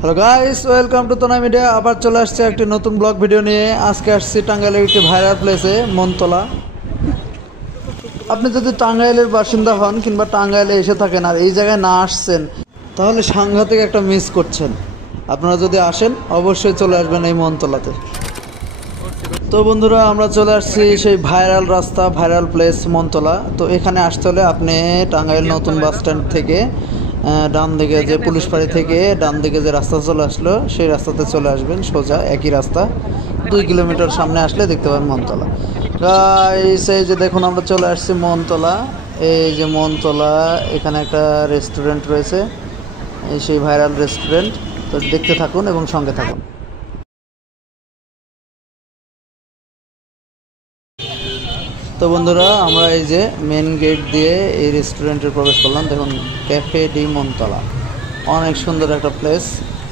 Hello guys, welcome to তোনা media. আবার চলে আসছে একটি নতুন ব্লগ ভিডিও নিয়ে। আজকে আসছি টাঙ্গাইলের একটি ভাইরাল প্লেসে, মনতলা। আপনি যদি টাঙ্গাইলের বাসিন্দা হন কিংবা টাঙ্গাইলে এসে থাকেন আর এই জায়গায় না আসছেন, তাহলে সাংঘাতিক একটা মিস করছেন। আপনারা যদি আসেন অবশ্যই চলে আসবেন এই মনতলাতে। তো বন্ধুরা, আমরা চলে আসছি সেই ভাইরাল রাস্তা, ভাইরাল প্লেস মনতলা। তো এখানে আসতে হলে আপনি টাঙ্গাইল নতুন বাস স্ট্যান্ড থেকে ডান দিকে যে পুলিশ ফাঁড়ি থেকে ডান দিকে যে রাস্তা চলে আসলো, সেই রাস্তাতে চলে আসবেন সোজা, একই রাস্তা। 2 কিলোমিটার সামনে আসলে দেখতে পাবেন মনতলা। গাইস, এই যে দেখুন আমরা চলে আসছি মনতলা। এই যে মনতলা, এখানে একটা রেস্টুরেন্ট রয়েছে, এই সেই ভাইরাল রেস্টুরেন্ট। তো দেখতে থাকুন এবং সঙ্গে থাকুন। তো বন্ধুরা, আমরা এই যে মেন গেট দিয়ে এই রেস্টুরেন্টে প্রবেশ করলাম। দেখুন, ক্যাফে ডি মনতলা, অনেক সুন্দর একটা প্লেস।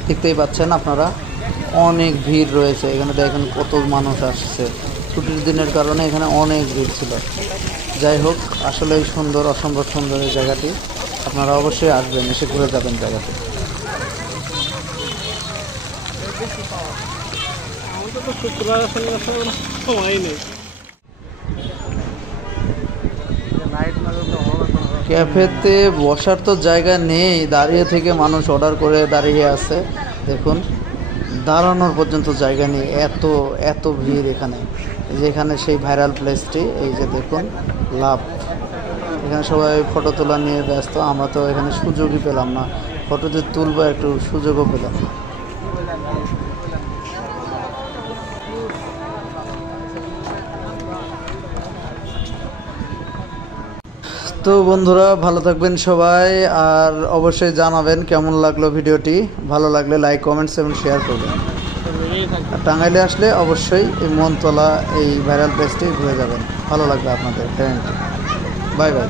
দেখতেই পাচ্ছেন আপনারা, অনেক ভিড় রয়েছে এখানে। দেখেন কত মানুষ আসছে, ছুটির দিনের কারণে এখানে অনেক ভিড় ছিল। যাই হোক, আসলেই সুন্দর, অসম্ভব সুন্দর এই জায়গাটি। আপনারা অবশ্যই আসবেন, এসে ঘুরে যাবেন জায়গাটি। ক্যাফেতে বসার তো জায়গা নেই, দাঁড়িয়ে থেকে মানুষ অর্ডার করে দাঁড়িয়ে আছে। দেখুন, দাঁড়ানোর পর্যন্ত জায়গা নেই, এত এত ভিড় এখানে। যেখানে সেই ভাইরাল প্লেসটি, এই যে দেখুন লাভ, এখানে সবাই ফটো তোলা নিয়ে ব্যস্ত। আমরা তো এখানে সুযোগই পেলাম না, ফটো যে তুলবো একটু সুযোগও পেলাম না। তো বন্ধুরা, ভালো থাকবেন সবাই, আর অবশ্যই জানাবেন কেমন লাগলো ভিডিওটি। ভালো লাগলে লাইক, কমেন্টস এবং শেয়ার করবেন। আর টাঙ্গাইলে আসলে অবশ্যই এই মনতলা, এই ভাইরাল প্লেসটি ঘুরে যাবেন, ভালো লাগবে আপনাদের। Bye bye.